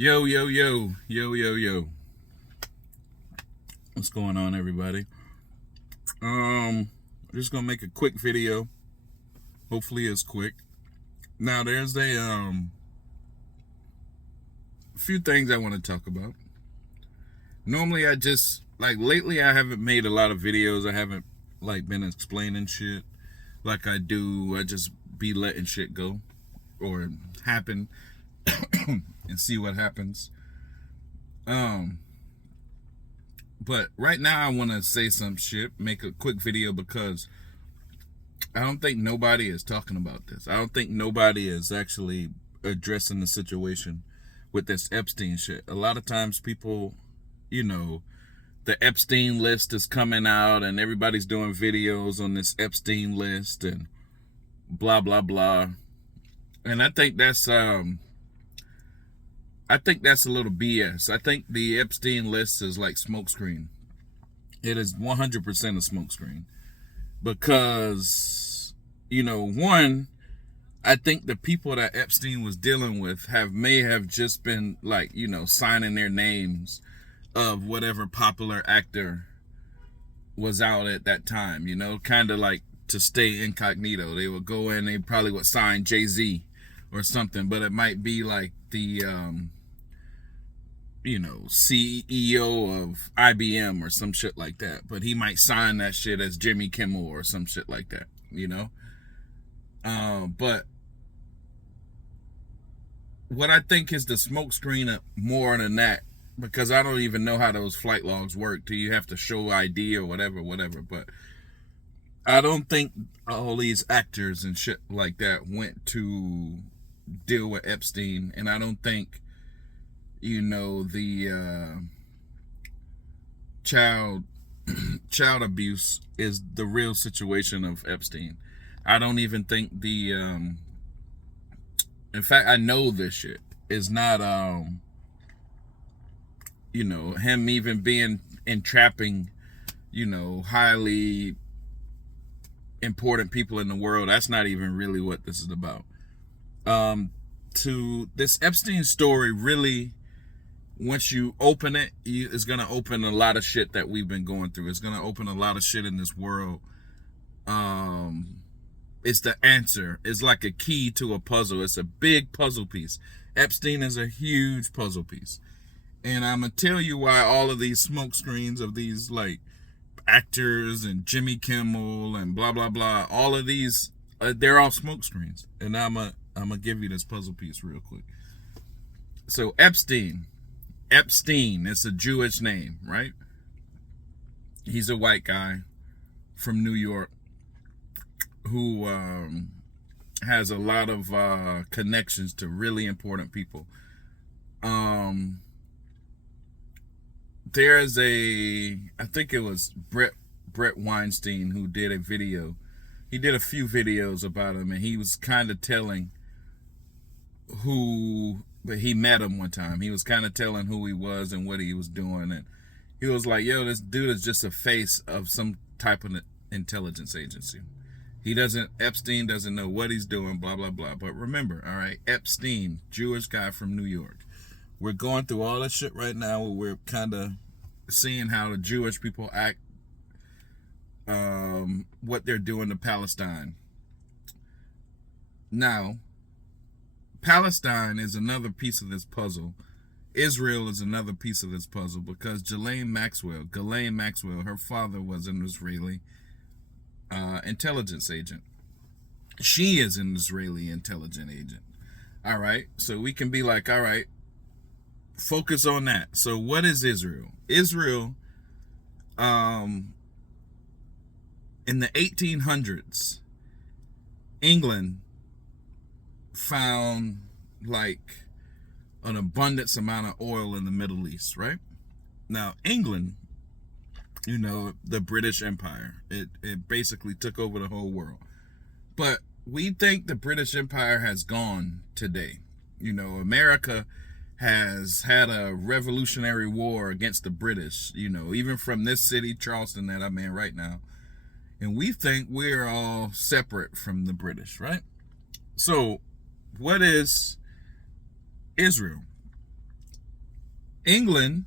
Yo, yo, yo, yo, yo, yo. What's going on, everybody? Just gonna make a quick video. Hopefully it's quick. Now there's a few things I want to talk about. Normally lately I haven't made a lot of videos. I haven't been explaining shit like I do. I just be letting shit go or happen and see what happens. But right now I want to say some shit, make a quick video because I don't think nobody is talking about this. I don't think nobody is actually addressing the situation with this Epstein shit. A lot of times people, the Epstein list is coming out and everybody's doing videos on this Epstein list and blah, blah, blah. And I think that's a little BS. I think the Epstein list is like smokescreen. It is 100% a smokescreen because, one, I think the people that Epstein was dealing with may have just been signing their names of whatever popular actor was out at that time, kind of like to stay incognito. They would go in, they probably would sign Jay-Z or something, but it might be like the CEO of IBM or some shit like that, but he might sign that shit as Jimmy Kimmel or some shit like that, but what I think is the smokescreen more than that, because I don't even know how those flight logs work. Do you have to show ID or whatever, but I don't think all these actors and shit like that went to deal with Epstein, and I don't think the child abuse is the real situation of Epstein. I don't even think in fact, I know this shit is not him even being entrapping highly important people in the world. That's not even really what this is about. To this Epstein story, really, once you open it, it's going to open a lot of shit that we've been going through. It's going to open a lot of shit in this world. It's the answer. It's like a key to a puzzle. It's a big puzzle piece. Epstein is a huge puzzle piece. And I'm going to tell you why all of these smoke screens of these actors and Jimmy Kimmel and blah, blah, blah, all of these, they're all smoke screens. And I'm going to give you this puzzle piece real quick. So Epstein, it's a Jewish name, right? He's a white guy from New York who has a lot of connections to really important people. There's I think it was Brett Weinstein who did a video. He did a few videos about him, and he was kind of telling but he met him one time. He was kind of telling who he was and what he was doing, and he was like, yo, this dude is just a face of some type of intelligence agency. Epstein doesn't know what he's doing, blah, blah, blah. But remember, all right, Epstein, Jewish guy from New York. We're going through all that shit right now where we're kind of seeing how the Jewish people act, what they're doing to Palestine. Now, Palestine is another piece of this puzzle. Israel is another piece of this puzzle because Ghislaine Maxwell, her father was an Israeli intelligence agent. She is an Israeli intelligence agent. All right, so we can be like, all right, focus on that. So what is Israel? Israel, in the 1800s, England found an abundance amount of oil in the Middle East, right? Now, England, the British Empire, it basically took over the whole world. But we think the British Empire has gone today. America has had a revolutionary war against the British, even from this city, Charleston, that I'm in right now. And we think we're all separate from the British, right? So what is Israel? England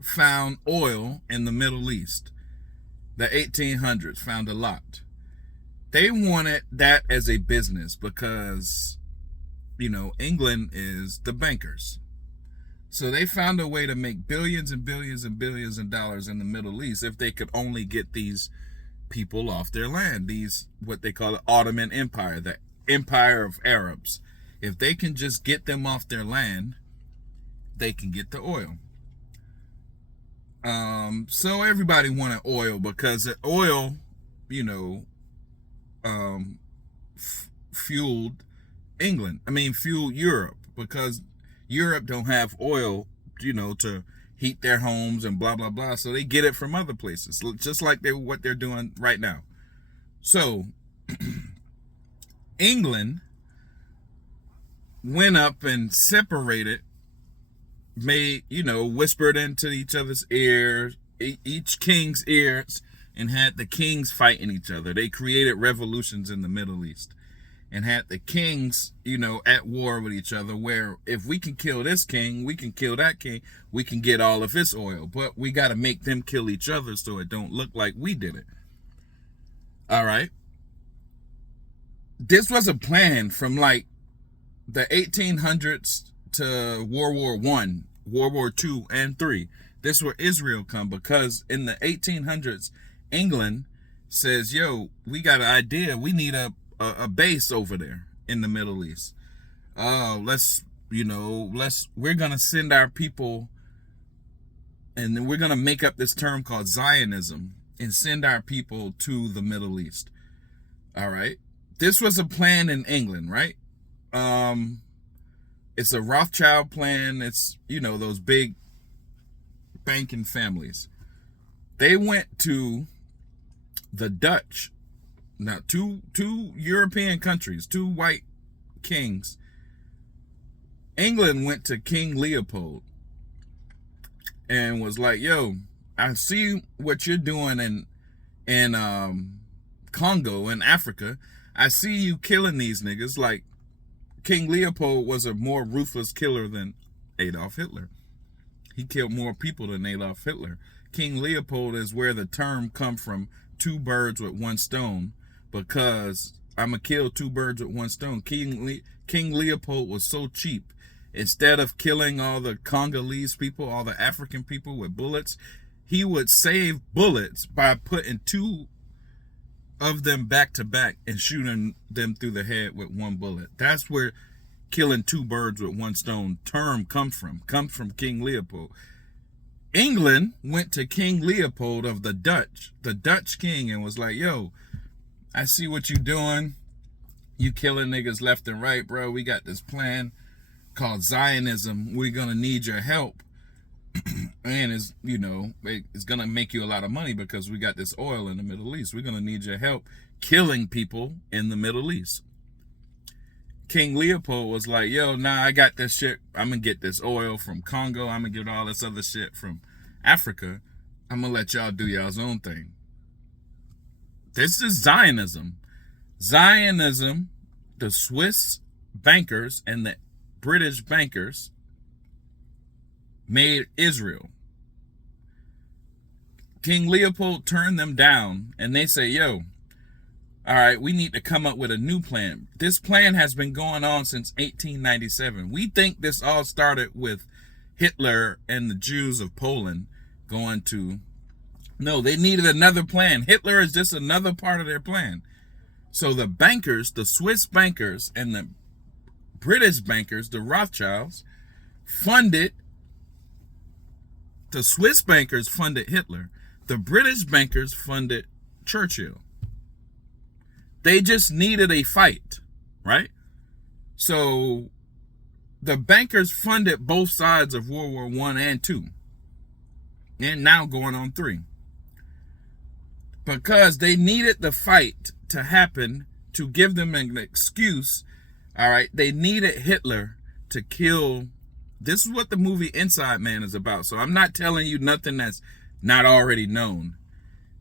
found oil in the Middle East. The 1800s found a lot. They wanted that as a business because, England is the bankers. So they found a way to make billions and billions and billions of dollars in the Middle East if they could only get these people off their land. These, what they call the Ottoman Empire, the Empire of Arabs. If they can just get them off their land, they can get the oil. So everybody wanted oil because the oil, fueled fueled Europe, because Europe don't have oil, to heat their homes and blah, blah, blah. So they get it from other places, just like what they're doing right now. So England went up and separated, whispered into each other's ears, each king's ears, and had the kings fighting each other. They created revolutions in the Middle East and had the kings, at war with each other, where if we can kill this king, we can kill that king, we can get all of his oil, but we got to make them kill each other so it don't look like we did it. All right. This was a plan from like the 1800s to World War I, World War II, and III. This is where Israel come, because in the 1800s, England says, yo, we got an idea. We need a base over there in the Middle East. We're going to send our people, and then we're going to make up this term called Zionism and send our people to the Middle East. All right. This was a plan in England, right? It's a Rothschild plan. It's, those big banking families. They went to the Dutch. Now, two European countries, two white kings. England went to King Leopold and was like, yo, I see what you're doing in Congo in Africa. I see you killing these niggas. Like, King Leopold was a more ruthless killer than Adolf Hitler. He killed more people than Adolf Hitler. King Leopold is where the term come from, two birds with one stone, because I'm going to kill two birds with one stone. King Leopold was so cheap. Instead of killing all the Congolese people, all the African people with bullets, he would save bullets by putting two of them back to back and shooting them through the head with one bullet. That's where killing two birds with one stone term comes from King Leopold. England went to King Leopold of the Dutch king, and was like, yo, I see what you doing. You killing niggas left and right, bro. We got this plan called Zionism. We're going to need your help. And it's going to make you a lot of money because we got this oil in the Middle East. We're going to need your help killing people in the Middle East. King Leopold was like, yo, nah, I got this shit. I'm going to get this oil from Congo. I'm going to get all this other shit from Africa. I'm going to let y'all do y'all's own thing. This is Zionism. Zionism, the Swiss bankers and the British bankers made Israel. King Leopold turned them down, and they say, yo, all right, we need to come up with a new plan. This plan has been going on since 1897. We think this all started with Hitler and the Jews of Poland going to... No, they needed another plan. Hitler is just another part of their plan. So the bankers, the Swiss bankers and the British bankers, the Rothschilds, funded... The Swiss bankers funded Hitler. The British bankers funded Churchill. They just needed a fight, right? So the bankers funded both sides of World War I and II. And now going on III. Because they needed the fight to happen to give them an excuse. All right, they needed Hitler to kill. This is what the movie Inside Man is about. So I'm not telling you nothing that's not already known.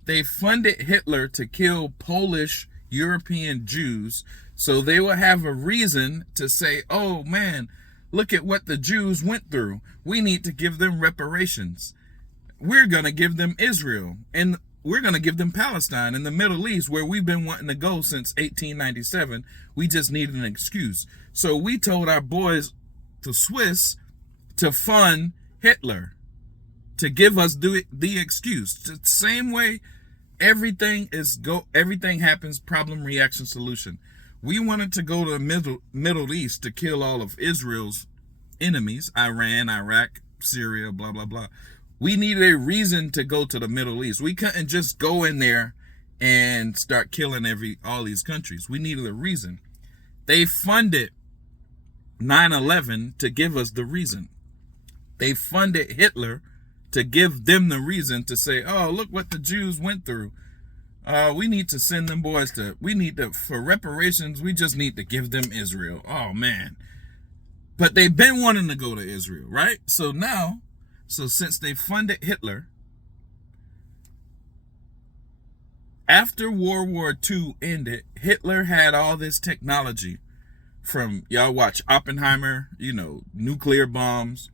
They funded Hitler to kill Polish European Jews so they will have a reason to say, oh man, Look at what the Jews went through. We need to give them reparations. We're going to give them Israel, and we're going to give them Palestine in the Middle East, where we've been wanting to go since 1897. We just needed an excuse. So we told our boys, the Swiss, to fund Hitler, to give us the excuse. The same way everything happens, problem, reaction, solution. We wanted to go to the Middle East to kill all of Israel's enemies, Iran, Iraq, Syria, blah, blah, blah. We needed a reason to go to the Middle East. We couldn't just go in there and start killing all these countries. We needed a reason. They funded 9/11 to give us the reason. They funded Hitler to give them the reason to say, oh, look what the Jews went through. We need to send them boys for reparations, we just need to give them Israel. Oh, man. But they've been wanting to go to Israel, right? So since they funded Hitler, after World War II ended, Hitler had all this technology from, y'all watch Oppenheimer, nuclear bombs,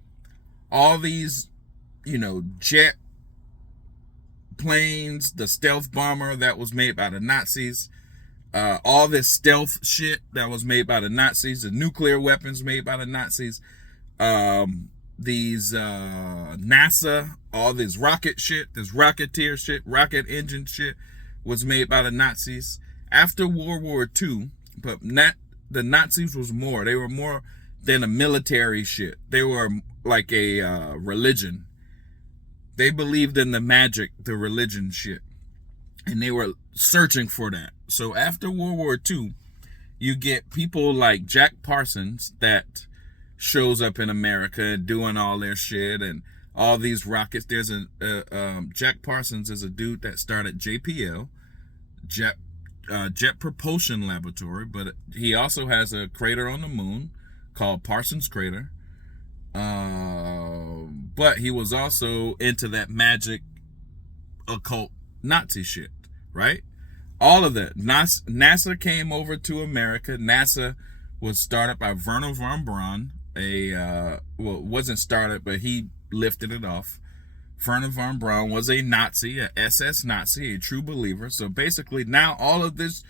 all these, jet planes, the stealth bomber that was made by the Nazis, all this stealth shit that was made by the Nazis, the nuclear weapons made by the Nazis, these NASA, all this rocket shit, this rocketeer shit, rocket engine shit was made by the Nazis. After World War II, but the Nazis was more. They were more than a military shit. They were like a religion. They believed in the magic, the religion shit. And they were searching for that. So after World War II, you get people like Jack Parsons that shows up in America doing all their shit and all these rockets. There's Jack Parsons is a dude that started JPL, Jet Propulsion Laboratory, but he also has a crater on the moon called Parsons Crater. But he was also into that magic, occult Nazi shit, right? All of that. NASA came over to America. NASA was started by Wernher von Braun. It wasn't started, but he lifted it off. Wernher von Braun was a Nazi, a SS Nazi, a true believer. So basically now all of this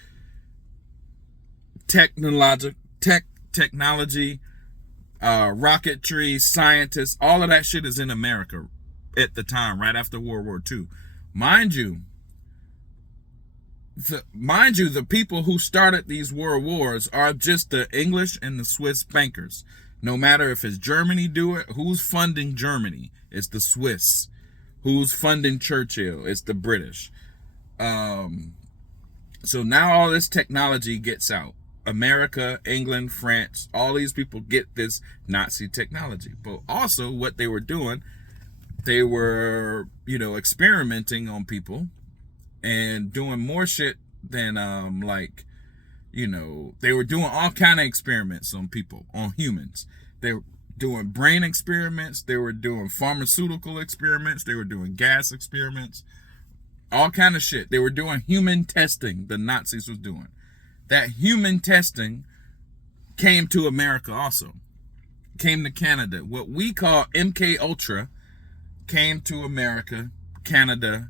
technology, rocketry, scientists, all of that shit is in America at the time, right after World War II. Mind you, the people who started these world wars are just the English and the Swiss bankers. No matter if it's Germany do it, who's funding Germany? It's the Swiss. Who's funding Churchill? It's the British. So now all this technology gets out. America, England, France, all these people get this Nazi technology. But also what they were doing, they were, experimenting on people and doing more shit than, they were doing all kind of experiments on people, on humans. They were doing brain experiments. They were doing pharmaceutical experiments. They were doing gas experiments, all kind of shit. They were doing human testing. The Nazis was doing that. Human testing came to America also, came to Canada. What we call MK Ultra came to America, Canada,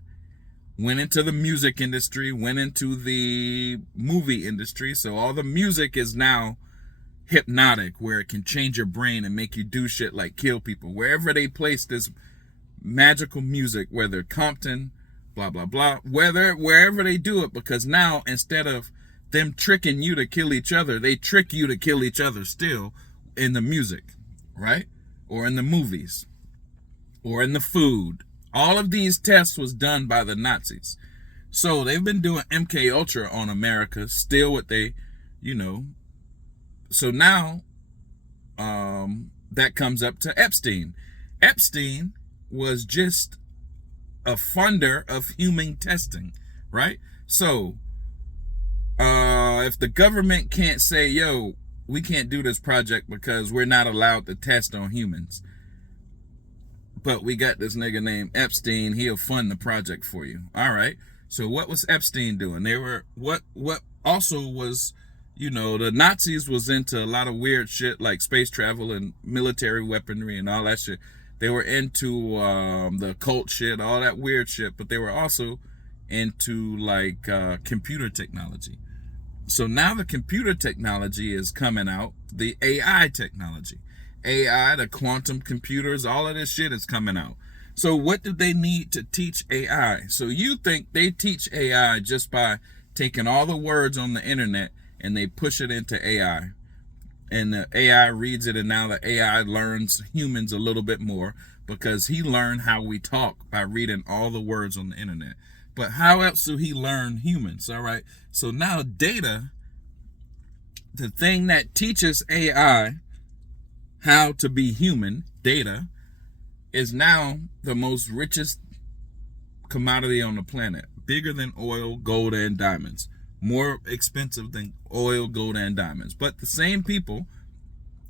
went into the music industry, went into the movie industry. So all the music is now hypnotic, where it can change your brain and make you do shit like kill people. Wherever they place this magical music, whether Compton, blah, blah, blah, wherever they do it, because now instead of them tricking you to kill each other, they trick you to kill each other still in the music, right? Or in the movies, or in the food. All of these tests was done by the Nazis. So they've been doing MK Ultra on America, still what they, So now that comes up to Epstein. Epstein was just a funder of human testing, right? So if the government can't say, yo, we can't do this project because we're not allowed to test on humans, but we got this nigga named Epstein, he'll fund the project for you. All right. So what was Epstein doing? They were, what also was, you know, the Nazis was into a lot of weird shit like space travel and military weaponry and all that shit. They were into the occult shit, all that weird shit, but they were also into like computer technology. So now the computer technology is coming out, the AI technology. AI, the quantum computers, all of this shit is coming out. So what do they need to teach AI? So you think they teach AI just by taking all the words on the internet and they push it into AI, and the AI reads it, and now the AI learns humans a little bit more because he learned how we talk by reading all the words on the internet. But how else do he learn humans? All right. So now data, the thing that teaches AI how to be human, data, is now the most richest commodity on the planet. Bigger than oil, gold, and diamonds. More expensive than oil, gold, and diamonds. But the same people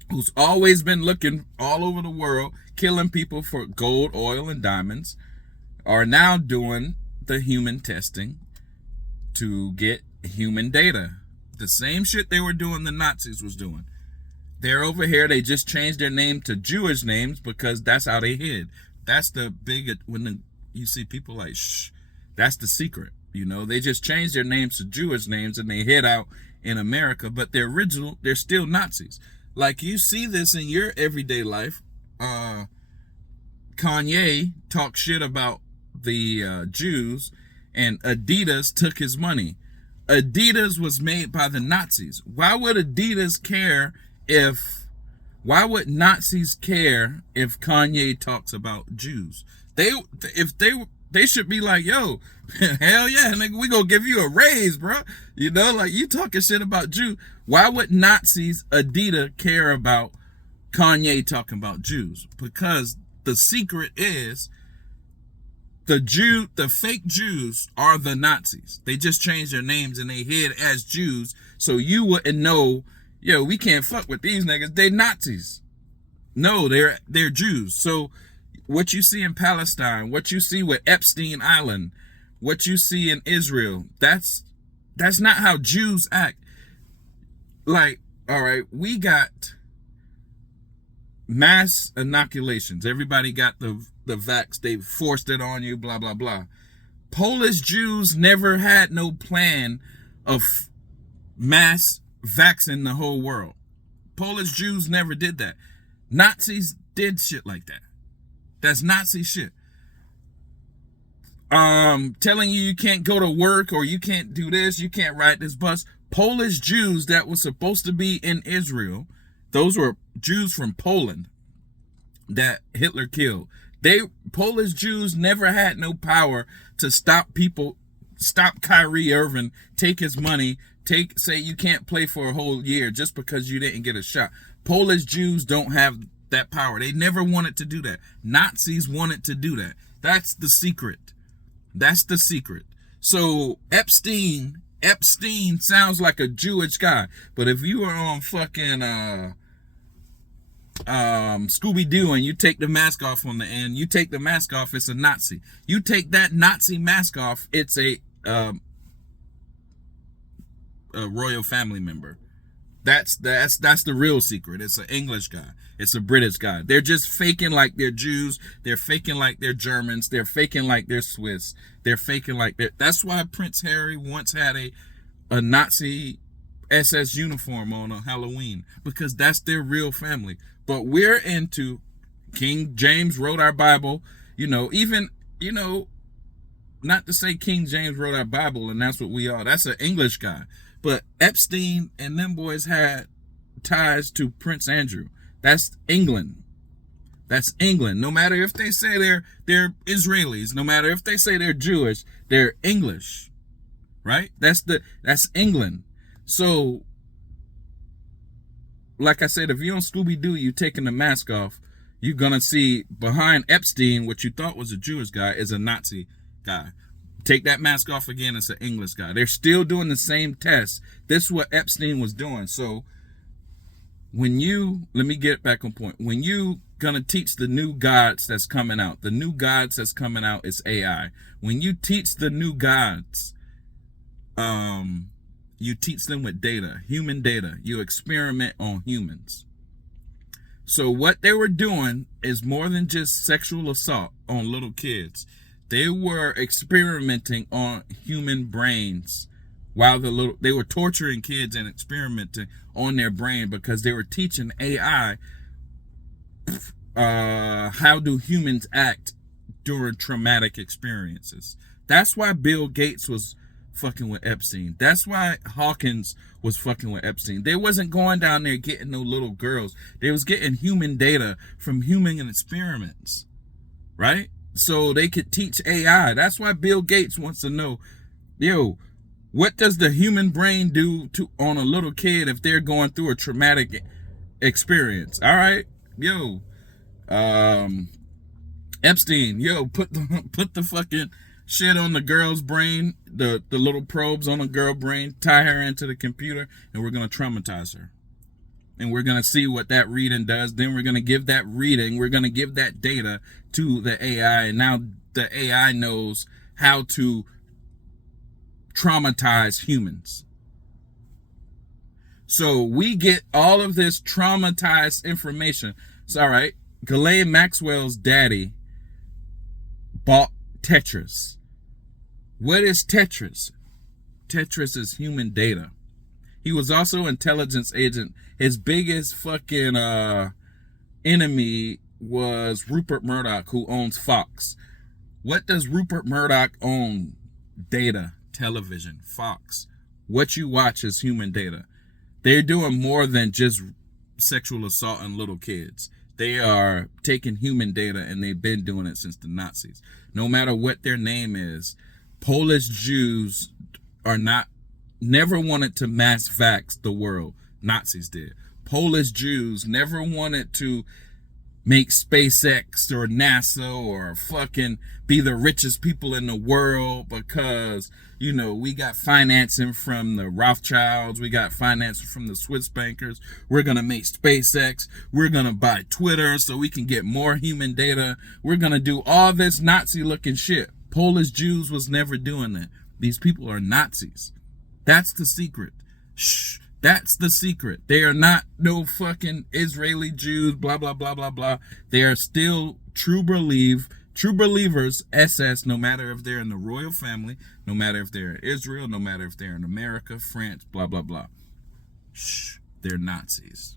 who's always been looking all over the world, killing people for gold, oil, and diamonds, are now doing the human testing to get human data. The same shit they were doing the Nazis was doing. They're over here, they just changed their name to Jewish names because that's how they hid. That's the big, you see people like, shh, that's the secret. You know, they just changed their names to Jewish names and they hid out in America, but they're original, they're still Nazis. Like you see this in your everyday life. Kanye talked shit about the Jews, and Adidas took his money. Adidas was made by the Nazis. Why would Adidas care why would Nazis care if Kanye talks about Jews? They should be like, yo, hell yeah, nigga, we gonna give you a raise, bro. You know, like you talking shit about Jews. Why would Nazis, Adidas, care about Kanye talking about Jews? Because the secret is the fake Jews are the Nazis. They just changed their names and they hid as Jews, so you wouldn't know, yo, we can't fuck with these niggas. They Nazis. No, they're Jews. So what you see in Palestine, what you see with Epstein Island, what you see in Israel, that's not how Jews act. Like, all right, we got mass inoculations. Everybody got the vax. They forced it on you, blah, blah, blah. Polish Jews never had no plan of mass vaccinating the whole world. Polish Jews never did that. Nazis did shit like that. That's Nazi shit. Telling you can't go to work or you can't do this, you can't ride this bus. Polish Jews that was supposed to be in Israel, those were Jews from Poland that Hitler killed. Polish Jews never had no power to stop Kyrie Irving, take his money, say you can't play for a whole year just because you didn't get a shot. Polish Jews don't have that power. They never wanted to do that. Nazis wanted to do that. That's the secret. That's the secret. So Epstein sounds like a Jewish guy, but if you are on fucking Scooby-Doo and you take the mask off on the end, you take the mask off, it's a Nazi. You take that Nazi mask off, it's a royal family member. That's the real secret. It's an English guy. It's a British guy. They're just faking like they're Jews. They're faking like they're Germans. They're faking like they're Swiss. They're faking like they're... That's why Prince Harry once had a Nazi SS uniform on Halloween, because that's their real family. But we're into King James wrote our Bible. Not to say King James wrote our Bible and that's what we are. That's an English guy. But Epstein and them boys had ties to Prince Andrew. That's England. That's England. No matter if they say they're Israelis, no matter if they say they're Jewish, they're English. Right? That's England. So, like I said, if you're on Scooby-Doo, you taking the mask off, you're gonna see behind Epstein, what you thought was a Jewish guy is a Nazi guy. Take that mask off again, it's an English guy. They're still doing the same test. This is what Epstein was doing. So let me get back on point. When you gonna teach the new gods that's coming out, the new gods that's coming out is AI. When you teach the new gods, You teach them with data, human data. You experiment on humans. So what they were doing is more than just sexual assault on little kids. They were experimenting on human brains while they were torturing kids and experimenting on their brain, because they were teaching AI how do humans act during traumatic experiences. That's why Bill Gates was fucking with Epstein. That's why Hawkins was fucking with Epstein. They wasn't going down there getting no little girls. They was getting human data from human experiments, right? So they could teach AI. That's why Bill Gates wants to know, yo, what does the human brain do on a little kid if they're going through a traumatic experience? All right, yo, Epstein, yo, put the fucking shit on the girl's brain, the little probes on the girl brain, tie her into the computer, and we're gonna traumatize her. And we're gonna see what that reading does. Then we're gonna give that reading, we're gonna give that data to the AI, and now the AI knows how to traumatize humans. So we get all of this traumatized information. It's all right. Ghislaine Maxwell's daddy bought Tetris. What is Tetris? Tetris is human data. He was also an intelligence agent. His biggest fucking enemy was Rupert Murdoch, who owns Fox. What does Rupert Murdoch own? Data, television, Fox. What you watch is human data. They're doing more than just sexual assault on little kids. They are taking human data, and they've been doing it since the Nazis. No matter what their name is, Polish Jews are never wanted to mass vax the world. Nazis did. Polish Jews never wanted to make SpaceX or NASA or fucking be the richest people in the world, because, you know, we got financing from the Rothschilds, we got financing from the Swiss bankers. We're gonna make SpaceX, we're gonna buy Twitter so we can get more human data. We're gonna do all this Nazi looking shit. Polish Jews was never doing that. These people are Nazis. That's the secret. Shh. That's the secret. They are not no fucking Israeli Jews, blah, blah, blah, blah, blah. They are still true believers, SS, no matter if they're in the royal family, no matter if they're in Israel, no matter if they're in America, France, blah, blah, blah. Shh. They're Nazis.